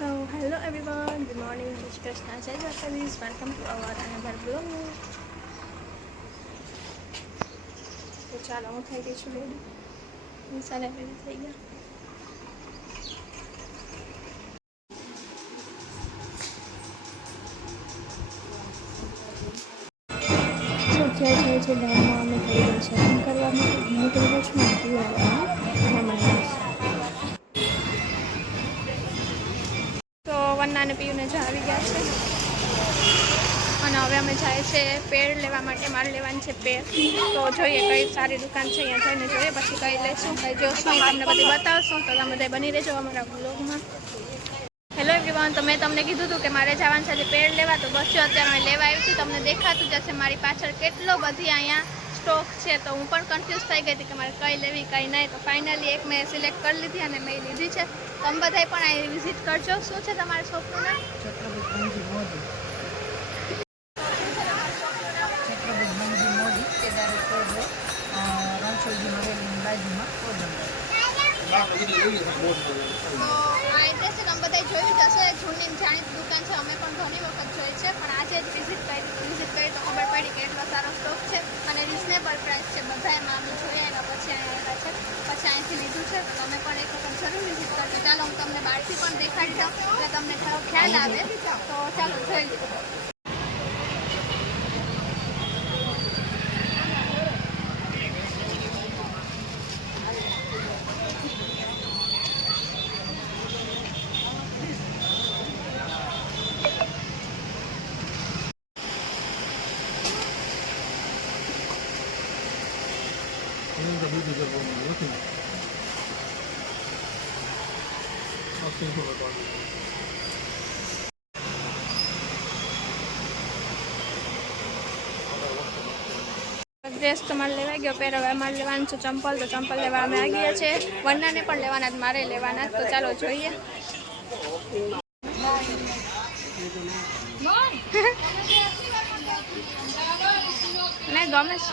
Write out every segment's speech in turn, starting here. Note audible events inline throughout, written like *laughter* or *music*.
So hello everyone good morning Jai Shri Krishna Jai Dwarkadhish welcome to our another blog તો ચાલો હું થઈ ગઈ છું રેડી નિશાને રેડી થઈ ગયા સો જય જય જય ગામમાં અમે થઈ ગઈ શોપિંગ કરવા માટે નીકળી ગઈ છું તો વન્ના અને પીયુને જ આવી ગયા છે. અને હવે અમે જાય છે પેડ લેવા માટે. મારે લેવાની છે પેડ. તો જોઈએ કઈ સારી દુકાન છે, અહીંયા જઈને જોઈએ, પછી કઈ લઈશું કઈ જોશું તમને બધી બતાવશું. તો તમે બધા બની રહેજો અમારા બ્લોગમાં હેલો એવરીવન તો મેં તમને કીધું હતું કે મારે જવાનું છે પેડ લેવા. તો બસ અત્યારે મેં લેવા આવી હતી. તમને દેખાતું જશે મારી પાછળ કેટલો બધી અહીંયા સ્ટોક છે. તો હું પણ કન્ફ્યુઝ થઈ ગઈ હતી કે મારે કઈ લેવી, કઈ નહીં. તો ફાઇનલી એક મેં સિલેક્ટ કરી લીધી અને મેં લીધી છે. તમે બધા પણ અહીં વિઝિટ કરજો. શું છે તમારા શોપનું નામ? છત્રપતિ મોદી. છત્રપતિ મંજી મોદી કેદાર સ્ટોર રણછોડજી હવેલીની બાજુમાં દુકાન છે અમે પણ ઘણી વખત જોઈ છે. પણ આજે જ વિઝિટ કરી વિઝિટ કરી તો ખબર પડી કે એટલો સારો સ્ટોક છે અને રિઝનેબલ પ્રાઇસ છે. બધા એમાં અમે જોયા એના પછી અહીંથી લીધું છે. તો તમે પણ એક વખત જરૂર વિઝિટ કરજો. ચાલો, હું તમને બહારથી પણ દેખાડી દઉં, એટલે તમને ખ્યાલ આવે. તો ચાલો, જોઈ લઈએ ડ્રેસ તો મારે લેવાઈ ગયો પહેરો હવે મારે લેવાનું છે ચંપલ તો ચંપલ લેવા અમે આવી ગયા છે વન્નાને પણ લેવાના જ મારે લેવાના જ. તો ચાલો જોઈએ. *laughs* ને ગમે છે.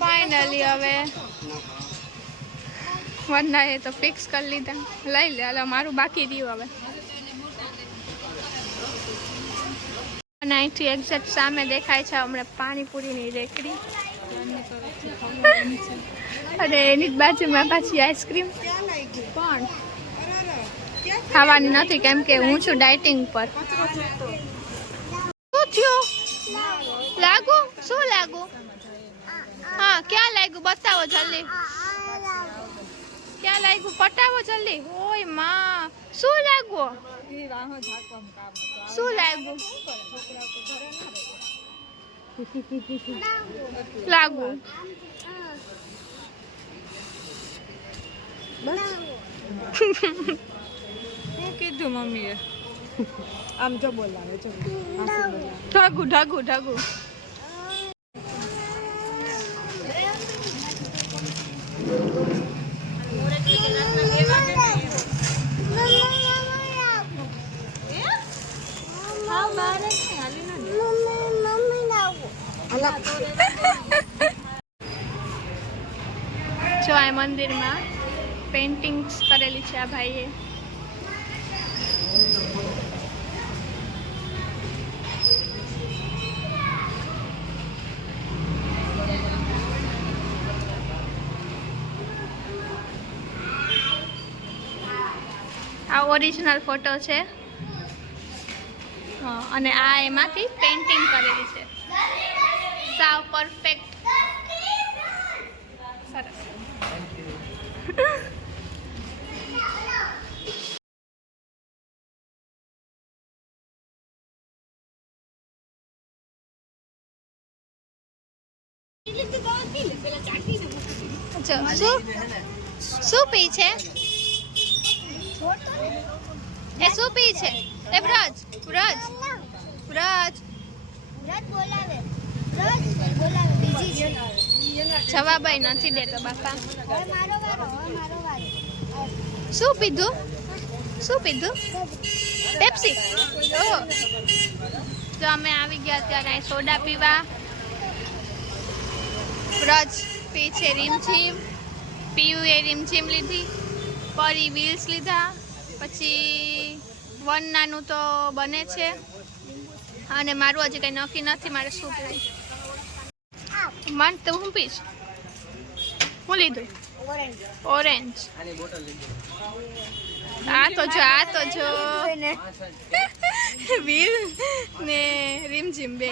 ફાઇનલી હવે. વંદાએ તો ફિક્સ કરી લીધા. લઈ લે એટલે મારું બાકી રહ્યું હવે. અને અહીંથી એક્ઝેક્ટ સામે દેખાય છે, હમણાં પાણીપુરીની રેકડી. અને એની જ બાજુમાં પાછી આઈસ્ક્રીમ. પણ ખાવાની નથી, કેમ કે હું છું ડાયટિંગ પર. શું થયું? લાગુ? શું લાગુ? હા ક્યાં લાગ્યું? બતાવો જલ્દી. ક્યાં લાગ્યું? પટાવો જલ્દી. ઓયમાં. શું લાગ્યું? શું લાગ્યું? લાગુ. શું કીધું મમ્મીએ? આમ જો બોલાવે જો. ઢગુ ઢગુ ઢગુ. જો આ મંદિરમાં પેઇન્ટિંગ્સ કરેલી છે આ ભાઈએ. આ ઓરિજિનલ ફોટો છે. અને આ એમાંથી પેઇન્ટિંગ કરેલી છે. સાવ પરફેક્ટ સરસ શું? પી છે? એ શું પી છે? એ રાજ બોલાવે રોજ બીજી નથી દેતો બાપા. શું પીધું? શું પીધું? પેપ્સી? ઓ તો અમે આવી ગયા અત્યારે સોડા પીવા. બ્રજ પી છે રીમઝીમ. પીયું એ રીમઝીમ લીધી. પરી વ્હીલ્સ લીધા. પછી વન નાનું તો બને છે. અને મારું હજી કંઈ નક્કી નથી, મારે શું પીવું મન તો હું પીશ હું લીધું. ઓરેન્જ આ તો જો, આ તો જો. *laughs* વીલ ને રીમઝીમ બે.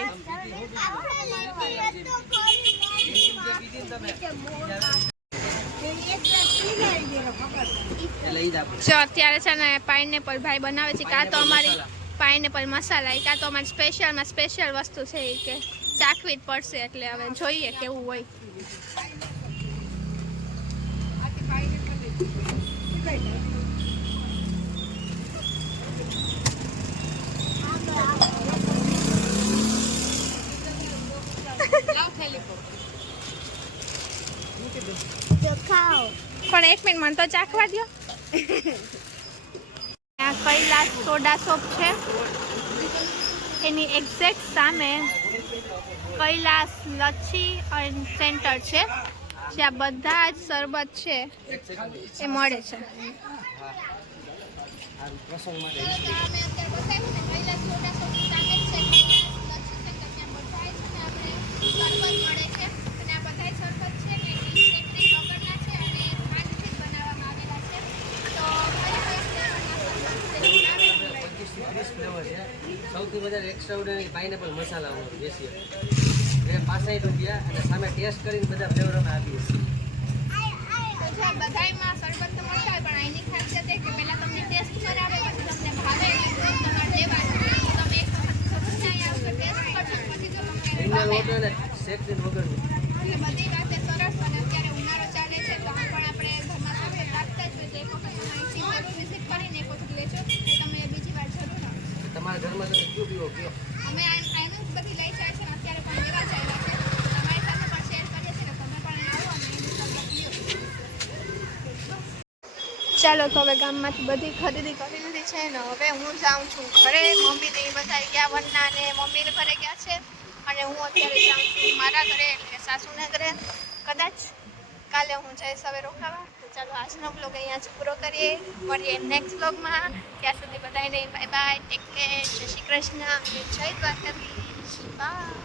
જો, અત્યારે છે ને પાઇનેપલ ભાઈ બનાવે છે કાં તો અમારી પાઇનેપલ મસાલા એ કાં તો અમારી સ્પેશિયલમાં સ્પેશિયલ વસ્તુ છે એ કે. ચાખવી જ પડશે એટલે હવે જોઈએ કેવું હોય. પણ એક મિનિટ, મને તો ચાખવા દો કૈલાસ સોડા શોપ છે? એની એક્ઝેક્ટ સામે કૈલાસ લચ્છી અને સેન્ટર છે. જ્યાં બધા જ શરબત છે. એ મળે છે. ઓર્ડિનરી પાઇનેપલ મસાલા હોય, દેશી એ પાસઠ રૂપિયા અને સામે ટેસ્ટ કરીને બધા ફ્લેવર અમે આપીએ છીએ. બધાયમાં ઘરમાં તમે કયું પીવો કયો? અમે આ આનું બધી લઈ જાય છે અત્યારે પણ લેવા જ છે. તમારી સાથે પણ શેર કરીએ છીએ ને તમે પણ આવો અને ચાલો તો હવે ગામમાંથી બધી ખરીદી કરી લીધી છે ને હવે હું જાઉં છું ઘરે. મમ્મી ને એ બધા ગયા વનના ને મમ્મીને ઘરે ગયા છે. અને હું અત્યારે જાઉં છું મારા ઘરે એટલે સાસુના ઘરે. કદાચ કાલે હું જઈશ હવે રોકાવા. ચાલો આજનો બ્લોગ અહીંયા જ પૂરો કરીએ. મળીએ નેક્સ્ટ બ્લોગમાં ત્યાં સુધી બધાને બાય બાય ટેક કેર જય શ્રી કૃષ્ણ. અને જય દ્વારકાધીશ. બાય